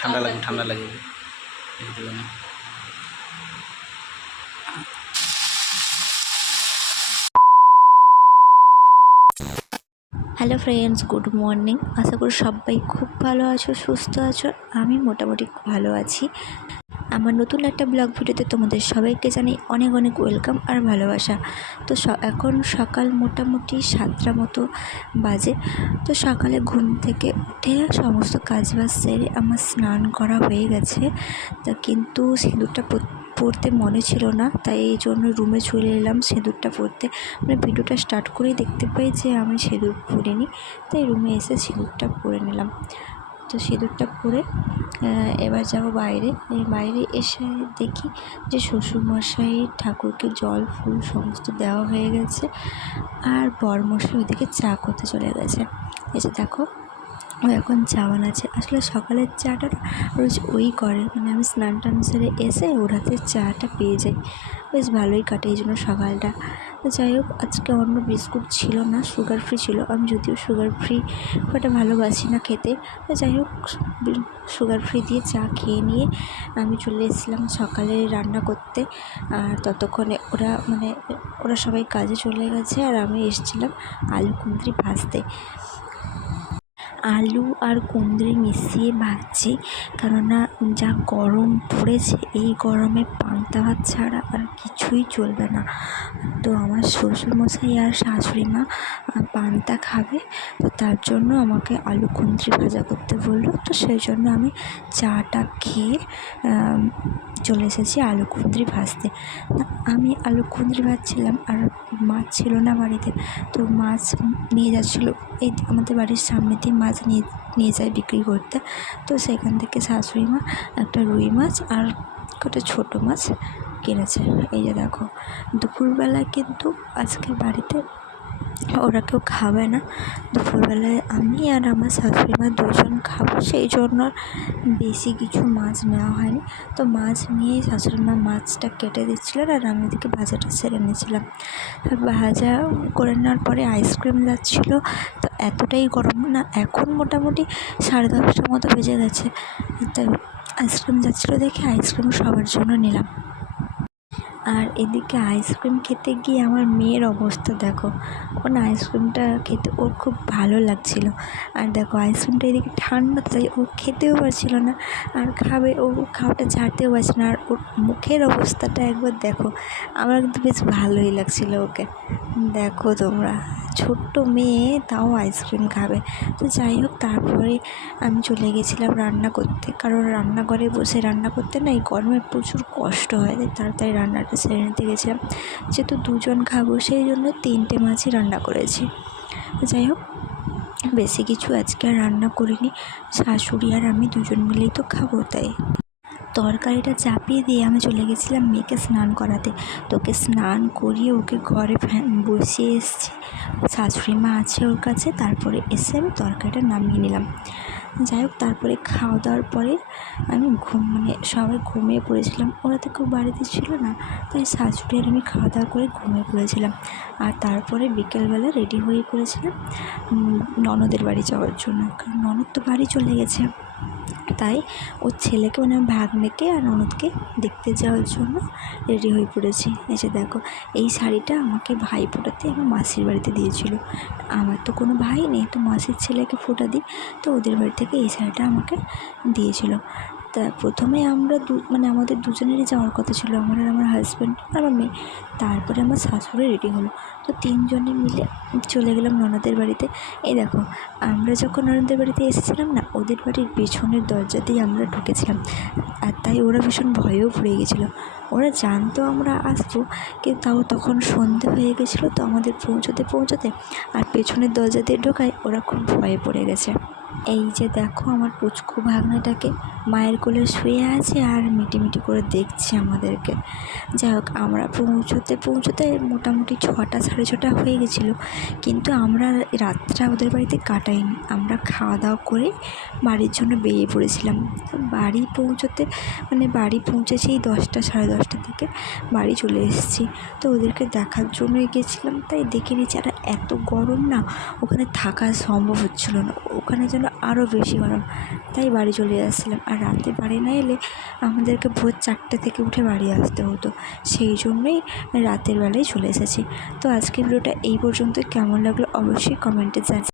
ঠান্ডা লাগে ঠান্ডা লাগে হ্যালো ফ্রেন্ডস, গুড মর্নিং। আশা করি সবাই খুব ভালো আছো, সুস্থ আছো। আমি মোটামুটি ভালো আছি। আমার নতুন একটা ব্লগ ভিডিওতে তোমাদের সবাইকে জানাই অনেক অনেক ওয়েলকাম আর ভালোবাসা। তো এখন সকাল মোটামুটি 7টা মতো বাজে। তো সকালে ঘুম থেকে উঠে সমস্ত কাজবাজ সেরে আমার স্নান করা হয়ে গেছে। তা কিন্তু সিঁদুরটা পরতে মনে ছিল না, তাই এই জন্য রুমে চলে এলাম সিঁদুরটা পরতে। মানে ভিডিওটা স্টার্ট করেই দেখতে পাই যে আমি সিঁদুর পরিনি, তাই রুমে এসে সিঁদুরটা পরে নিলাম। তো সিঁদুরটা পরে এবার যাব বাইরে। বাইরে এসে দেখি যে শ্বশুরমশাই ঠাকুরকে জল ফুল সমস্ত দেওয়া হয়ে গেছে, আর বরমশাই ওইদিকে চা করতে চলে গেছে। এই যে দেখো, ও এখন চা বানাচ্ছে। আসলে সকালের চাটা রোজ ওই করে, মানে আমি স্নান টান সেরে এসে ওর হাতে চাটা পেয়ে যাই, বেশ ভালোই কাটে এই জন্য সকালটা। যাই হোক, আজকে অন্য বিস্কুট ছিল না, সুগার ফ্রি ছিল। আমি যদিও সুগার ফ্রি খুব একটা ভালোবাসি না খেতে, যাই হোক সুগার ফ্রি দিয়ে চা খেয়ে নিয়ে আমি চলে এসেছিলাম সকালে রান্না করতে। আর ততক্ষণে ওরা সবাই কাজে চলে গেছে, আর আমি এসেছিলাম আলু কুঁদরি ভাজতে। আলু আর কুঁদরি মিশিয়ে ভাজছি, কেননা যা গরম পড়েছে, এই গরমে পান্তা ভাত ছাড়া আর কিছুই চলবে না। তো আমার শ্বশুরমশাই আর শাশুড়ি মা পান্তা খাবে, তো তার জন্য আমাকে আলু কুঁদরি ভাজা করতে বললো। তো সেই জন্য আমি চাটা খেয়ে চলে এসেছি আলু কুঁদরি ভাজতে। আমি আলু কুঁদরি ভাজছিলাম, আর মাছ ছিল না বাড়িতে, তো মাছ নিয়ে যাচ্ছিলো এই আমাদের বাড়ির সামনে দিয়ে মাছ নিয়ে যায় বিক্রি করতে। তো সেখান থেকে শাশুড়ি মা একটা রুই মাছ আর কটা ছোটো মাছ কিনেছে। এই যে দেখো, দুপুরবেলায় কিন্তু আজকে বাড়িতে ওরা কেউ খাবে না। দুপুরবেলায় আমি আর আমার শাশুড়ি মা দুজন খাবো, সেই জন্য বেশি কিছু মাছ নেওয়া হয়নি। তো মাছ নিয়ে শাশুড়ি মা মাছটা কেটে দিচ্ছিলেন, আর আমি ওদিকে ভাজাটা সেরে নিয়েছিলাম। ভাজা করে নেওয়ার পরে আইসক্রিম যাচ্ছিলো। তো এতটাই গরম না, এখন মোটামুটি 10:30 মতো বেজে গেছে, তাই আইসক্রিম যাচ্ছিলো দেখে আইসক্রিম সবার জন্য নিলাম। আর এদিকে আইসক্রিম খেতে গিয়ে আমার মেয়ের অবস্থা দেখো, ও না আইসক্রিমটা খেতে ওর খুব ভালো লাগছিলো। আর দেখো আইসক্রিমটা এদিকে ঠান্ডা, তাই ও খেতেও পারছিল না, আর ও খাওয়াটা ছাড়তেও পারছে না। আর ওর মুখের অবস্থাটা একবার দেখো, আমার কিন্তু বেশ ভালোই লাগছিলো ওকে। দেখো তোমরা, ছোট্ট মেয়ে তাও আইসক্রিম খাবে। তো যাই হোক, তারপরে আমি চলে গেছিলাম রান্না করতে, কারণ রান্নাঘরে বসে রান্না করতে না এই গরমে প্রচুর কষ্ট হয়, তাই তাড়াতাড়ি রান্নাটা সেরে নিতে গেছিলাম। যেহেতু দুজন খাবো, সেই জন্য 3টে মাছই রান্না করেছি। যাই হোক, বেশি কিছু আজকে আর রান্না করিনি, শাশুড়ি আর আমি দুজন মিলেই তো খাবো, তাই তরকারিটা চাপিয়ে দিয়ে আমি চলে গেছিলাম মেয়েকে স্নান করাতে। তোকে স্নান করিয়ে ওকে ঘরে বসিয়ে এসেছি, শাশুড়ি মা আছে ওর কাছে। তারপরে এসে আমি তরকারিটা নামিয়ে নিলাম। যাই হোক, তারপরে খাওয়া দাওয়ার পরে আমি সবাই ঘুমিয়ে পড়েছিলাম। ওরা তো কেউ বাড়িতে ছিল না, তাই শাশুড়ি আর আমি খাওয়া দাওয়া করে ঘুমিয়ে পড়েছিলাম। আর তারপরে বিকেলবেলা রেডি হয়ে পড়েছিলাম ননদের বাড়ি যাওয়ার জন্য, কারণ ননদ তো বাড়ি চলে গেছে। তাই ওর ছেলেকে, মানে ভাগ্নেকে আর ননদকে দেখতে যাওয়ার জন্য রেডি হয়ে পড়েছি। এসে দেখো, এই শাড়িটা আমাকে ভাই ফোটাতে আমার মাসির বাড়িতে দিয়েছিল। আমার তো কোনো ভাই নেই, তো মাসির ছেলেকে ফোটা দিই, তো ওদের বাড়ি থেকে এই শাড়িটা আমাকে দিয়েছিল। তা প্রথমে আমরা আমাদের দুজনেরই যাওয়ার কথা ছিল, আমার আর আমার হাজব্যান্ড আর আমার মেয়ে। তারপরে আমার শাশুড়ি রেডি হলো, তো 3জনে মিলে চলে গেলাম ননদের বাড়িতে। এই দেখো, আমরা যখন ননদের বাড়িতে এসেছিলাম না, ওদের বাড়ির পেছনের দরজাতেই আমরা ঢুকেছিলাম, আর তাই ওরা ভীষণ ভয়েও পড়ে গেছিলো। ওরা জানতো আমরা আসবো, কিন্তু তাও তখন সন্ধে হয়ে গেছিলো, তো আমাদের পৌঁছতে আর পেছনের দরজা দিয়ে ঢোকায় ওরা খুব ভয়ে পড়ে গেছে। এই যে দেখো আমার পুচকু ভাগ্নেটাকে মায়ের কোলে শুয়ে আছে আর মিটিমিটি করে দেখছে আমাদেরকে। যাই হোক, আমরা পৌঁছোতে মোটামুটি 6টা 6:30 হয়ে গেছিলো, কিন্তু আমরা রাতটা ওদের বাড়িতে কাটাইনি। আমরা খাওয়া দাওয়া করে বাড়ির জন্য বেরিয়ে পড়েছিলাম। বাড়ি পৌঁছেছি 10টা 10:30 দিকে বাড়ি চলে এসেছি। তো ওদেরকে দেখার জন্যই গেছিলাম, তাই দেখে নিয়েছি। আর এত গরম না, ওখানে থাকা সম্ভব হচ্ছিলো না, ওখানে যেন আরও বেশি গরম, তাই বাড়ি চলে আসছিলাম। আর রাতে বাড়ি না এলে আমাদেরকে ভোর 4টে থেকে উঠে বাড়ি আসতে হতো, সেই জন্যই রাতের বেলায় চলে এসেছি। তো আজকের ভিডিওটা এই পর্যন্তই। কেমন লাগলো অবশ্যই কমেন্টে জানাবেন।